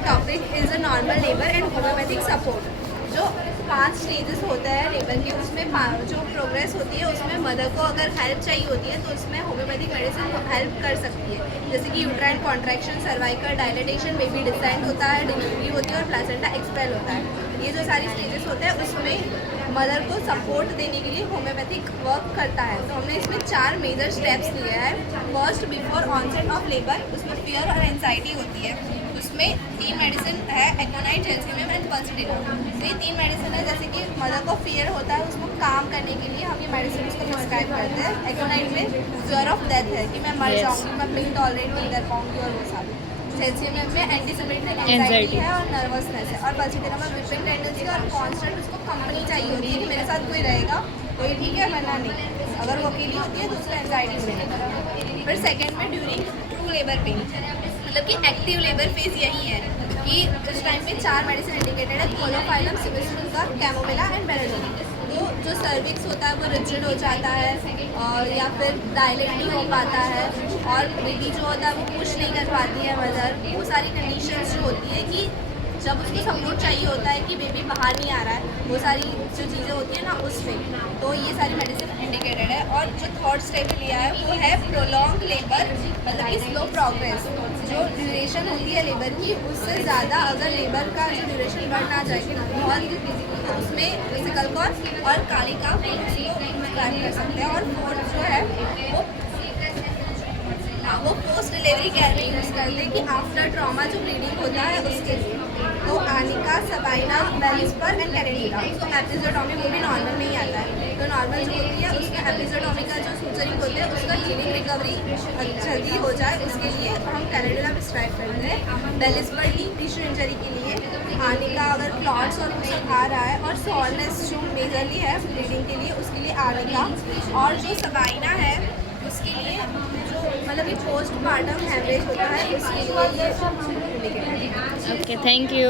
our topic is a normal labor and homeopathic support. जो 5 stages होता है labour के, उसमें जो प्रोग्रेस होती है उसमें मदर को अगर हेल्प चाहिए होती है तो उसमें होम्योपैथिक मेडिसिन हेल्प कर सकती है, जैसे कि uterine contraction, cervical dilatation, baby descent होता है, डिलीवरी होती है और प्लासेंटा एक्सपेल होता है। ये जो सारी स्टेजेस होते हैं उसमें मदर को सपोर्ट देने के लिए होम्योपैथिक वर्क करता है। तो हमने इसमें 4 मेजर स्टेप्स लिए हैं। First, before onset of labour, उसमें फियर और एंजाइटी होती है। उसमें 3 मेडिसिन है, एकोनाइट, जेल्सिमियम एंड पल्सिटिनम। तो ये 3 मेडिसिन है, जैसे कि मदर को फियर होता है उसको काम करने के लिए हम ये मेडिसिन उसको प्रिस्क्राइब करते हैं। एकोनाइट में फियर ऑफ डेथ है कि मैं मर जाऊँगी, मैं पेन टॉलरेट नहीं कर पाऊँगी और वो सारी। जेल्सिमियम में एंटीसिपेटरी एंजाइटी है और नर्वसनेस है। और पल्सिटिनम में विपिंग टेंडेंसी और कॉन्स्टेंट उसको कंपनी चाहिए होती है कि मेरे साथ कोई रहेगा तो ये ठीक है, वरना नहीं। अगर वो अकेली होती है तो उसको एंजाइटी मिलेगी। फिर सेकेंड में ड्यूरिंग ट्रू लेबर पेन, मतलब कि एक्टिव लेबर फेज यही है कि उस टाइम पे 4 मेडिसिन इंडिकेटेड है, कोलोफाइलम, सिबिस्टुका, कैमोमिला एंड बेरेडोनिक। तो जो सर्विक्स होता है वो रिजिड हो जाता है और या फिर डायलेट नहीं हो पाता है और बेबी जो होता है वो पुश नहीं कर पाती है मदर। वो सारी कंडीशंस जो होती है कि जब उसको सपोर्ट चाहिए होता है कि बेबी बाहर नहीं आ रहा है, वो सारी जो चीज़ें होती है ना उसमें, तो ये सारी मेडिसिन इंडिकेटेड है। और जो थर्ड स्टेप लिया है वो है प्रोलॉन्ग लेबर, मतलब कि स्लो प्रोग्रेस। जो ड्यूरेशन होती है लेबर की उससे ज़्यादा अगर लेबर का जो ड्यूरेशन बढ़ ना जाए कि बहुत, उसमें फिजिकल कॉज और कालिका प्रिस्क्राइब कर सकते हैं। और फोर्थ जो है वो पोस्ट डिलीवरी केयर में यूज़ करते हैं कि आफ्टर ट्रॉमा जो ब्लीडिंग होता है उसके लिए। तो आनिका, सबाइना, वेलिस्पर एंड कैनेडिला। तो एपिजोटॉमी वो भी नॉर्मल में ही आता है। तो नॉर्मल जो होती है उसमें एपिजोटॉमी का जो सूचरिंग होते हैं उसका हीलिंग रिकवरी जल्दी हो जाए उसके लिए हम कैनेडिला प्रिस्क्राइब करते हैं। वेलिस्पर डीप टिश्यू इंजरी के लिए, आनिका अगर क्लॉट्स और कुछ आ रहा है, और सॉरनेस जो मेजरली है ब्लीडिंग के लिए उसके लिए आनिका। और जो सबाइना है उसके लिए जो मतलब कि पोस्टमार्टम हैमरेज होता है उसके लिए ये। Okay, thank you.